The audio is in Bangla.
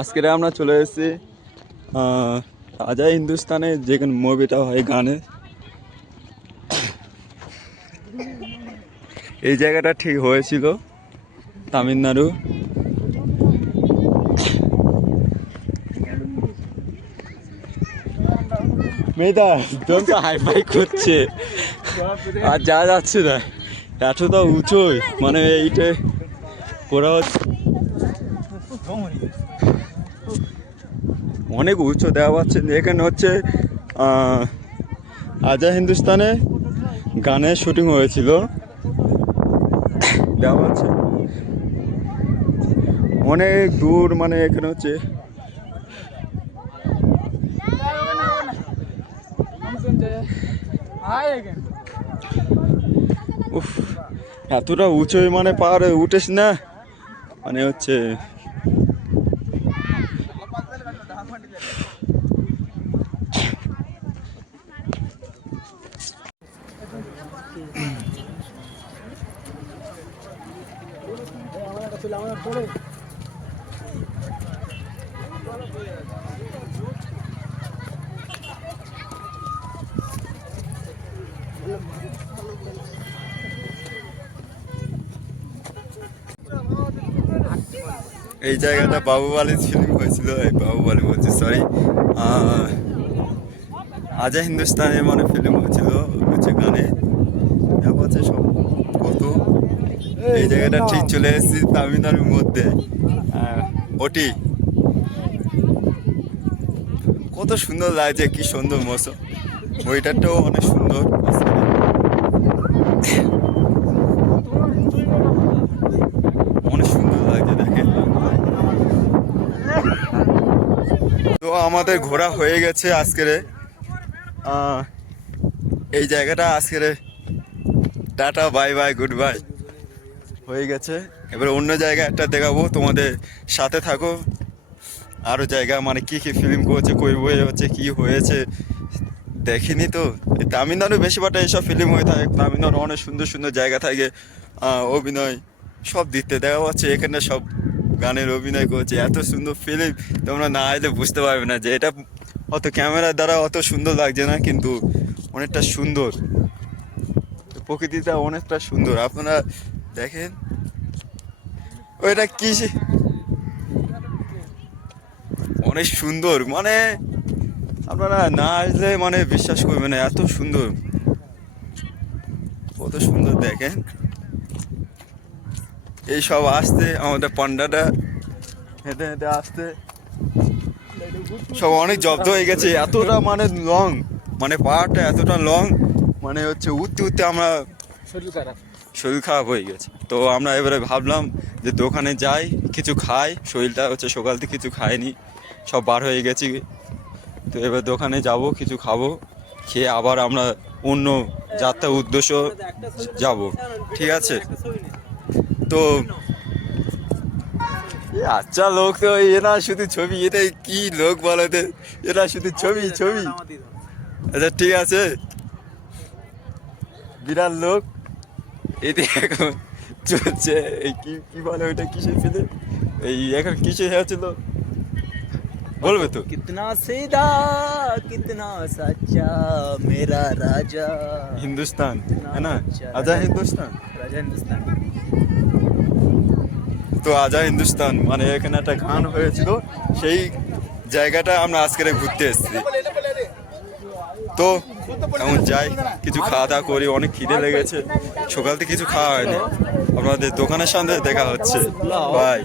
আজকে আমরা চলে এসেছি রাজা হিন্দুস্তানে, যেখানে মুভিটা হয় গানে। এই জায়গাটা ঠিক হয়েছিল তামিলনাড়ু। মেয়েটা একদম তো হাইফাই করছে আর যা যাচ্ছে না, এতটা উঁচুই মানে এইটা করা হচ্ছে, অনেক উঁচু দেওয়া পাচ্ছে। এখানে হচ্ছে রাজা হিন্দুস্তানে গানের শুটিং হয়েছিল, দেওয়া হচ্ছে অনেক দূর। মানে এখানে হচ্ছে উফ, এতটা উঁচুই মানে পাহাড়ে উঠেস না, মানে হচ্ছে এই জায়গাটা বাহুবলীর ফিল্ম হয়েছিল। এই বাহুবলী বলছি, সরি, রাজা হিন্দুস্তানের মানে ফিল্ম হয়েছিল হচ্ছে গানে আছে সব কত। এই জায়গাটা ঠিক চলে এসেছি তামিলনাড়ুর মধ্যে, ওটি। কত সুন্দর লাগছে, কি সুন্দর মৌসুম, ওইটারটাও অনেক সুন্দর। অনেক সুন্দর লাগছে দেখে। তো আমাদের ঘোরা হয়ে গেছে আজকের, এই জায়গাটা আজকের tata bye bye good bye হয়ে গেছে। এবার অন্য জায়গা একটা দেখাবো, তোমাদের সাথে থাকো। আরও জায়গা মানে কী কী ফিল্ম করেছে, কই বই হচ্ছে, কী হয়েছে দেখিনি। তো তামিলনাড়ু বেশিরভাগটা এইসব ফিল্ম হয়ে থাকে। তামিলনাড়ু অনেক সুন্দর সুন্দর জায়গা থাকে, অভিনয় সব দিতে দেখা পাচ্ছে। এখানে সব গানের অভিনয় করছে, এত সুন্দর ফিল্ম তোমরা না এলে বুঝতে পারবে না যে এটা অত ক্যামেরার দ্বারা অত সুন্দর লাগছে না, কিন্তু অনেকটা সুন্দর, প্রকৃতিটা অনেকটা সুন্দর। আপনারা দেখেন ওইটা কি অনেক সুন্দর, মানে আপনারা না আসলে মানে বিশ্বাস করবেন না, এত সুন্দর, কত সুন্দর দেখেন। এই সব আসতে আমাদের পান্ডাটা হেঁটে হেঁটে আসতে সব অনেক জব্দ হয়ে গেছে। এতটা মানে লং, মানে পাহাড়টা এতটা লং, মানে হচ্ছে উঠতে উঠতে আমরা শরীর খারাপ হয়ে গেছে। তো আমরা এবারে ভাবলাম যে দোকানে যাই, কিছু খাই, শরীরটা হচ্ছে সকাল থেকে কিছু খাইনি, সব বার হয়ে গেছি। তো এবার দোকানে যাব, কিছু খাবো, খেয়ে আবার আমরা অন্য যাত্রার উদ্দেশ্য যাব, ঠিক আছে? তো আচ্ছা লোক তো এরা শুধু ছবি, এটাই কি লোক বলতে, এরা শুধু ছবি ছবি। আচ্ছা ঠিক আছে, বিরাট লোক। এতে এখন চলছে এই কি কি বলে ওইটা, কিসের ফিল্ম, এই এখন কিসে হয়েছিল বলবে তো? कितना सीधा कितना सच्चा मेरा राजा, হিন্দুস্তান है ना, आजा हिंदुस्तान, राजा हिंदुस्तान। তো আজা হিন্দুস্তান মানে এখানে একটা গান হয়েছিল, সেই জায়গাটা আমরা আজকে ঘুরতে এসেছি। তো এখন যাই, কিছু খাওয়া দাওয়া করি, অনেক খিদে লেগেছে, সকাল থেকে কিছু খাওয়া হয়নি। আপনাদের দোকানের সামনে দেখা হচ্ছে, বাই।